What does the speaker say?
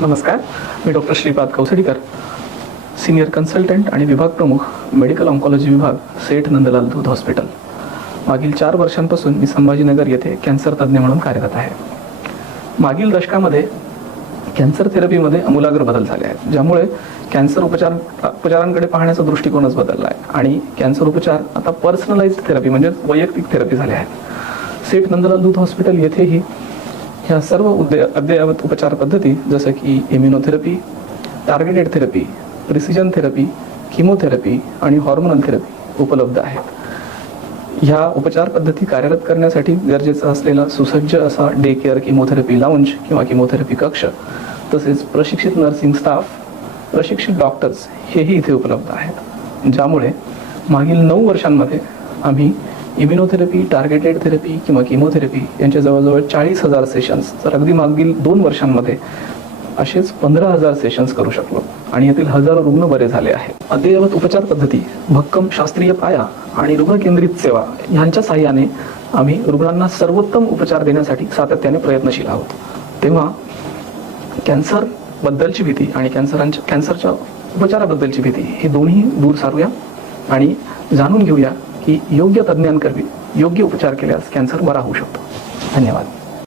नमस्कार, मी doctor Shripad Kausadikar, senior consultant आणि विभाग प्रमुख, मेडिकल ऑन्कॉलॉजी विभाग, सेठ नंदलाल दूध हॉस्पिटल. मागील 4 वर्षांपासून मी संभाजीनगर येथे कॅन्सर तज्ज्ञ म्हणून कार्यरत आहे. मागील दशकामध्ये कॅन्सर थेरपीमध्ये आमूलाग्र बदल झाले आहेत, ज्यामुळे कॅन्सर उपचारांकडे पाहण्याचा दृष्टिकोनच बदलला आहे आणि कॅन्सर उपचार आता पर्सनलाइज्ड थेरपी म्हणजे वैयक्तिक थेरपी झाले आहेत. सेठ नंदलाल दूध हॉस्पिटल येथेही ह्या सर्व अद्ययावत उपचार पद्धती जसं की immunotherapy, targeted therapy, precision therapy, chemotherapy आणि हॉर्मोनल थेरपी उपलब्ध आहेत. ह्या उपचार पद्धती कार्यरत करण्यासाठी गरजेचा असलेला सुसज्ज असा डे केअर किमोथेरपी लाऊंज किंवा किमोथेरपी कक्ष, तसेच प्रशिक्षित नर्सिंग स्टाफ, प्रशिक्षित डॉक्टर्स हेही इथे उपलब्ध आहेत, ज्यामुळे मागील 9 वर्षांमध्ये आम्ही इम्युनोथेरपी, टार्गेटेड थेरपी किंवा किमोथेरपी यांच्या जवळजवळ 40,000 सेशन्स, तर अगदी मागील 2 वर्षांमध्ये असेच 15,000 सेशन्स करू शकलो आणि यातील हजारो रुग्ण बरे झाले आहेत. अद्ययावत उपचार पद्धती, भक्कम शास्त्रीय पाया आणि रुग्ण केंद्रित सेवा यांच्या साहाय्याने आम्ही रुग्णांना सर्वोत्तम उपचार देण्यासाठी सातत्याने प्रयत्नशील आहोत. तेव्हा कॅन्सर बद्दलची भीती आणि कॅन्सरच्या उपचाराबद्दलची भीती हे दोन्ही दूर सारूया आणि जाणून घेऊया की योग्य तज्ज्ञांकरवी योग्य उपचार केल्यास कॅन्सर बरा होऊ शकतो. धन्यवाद.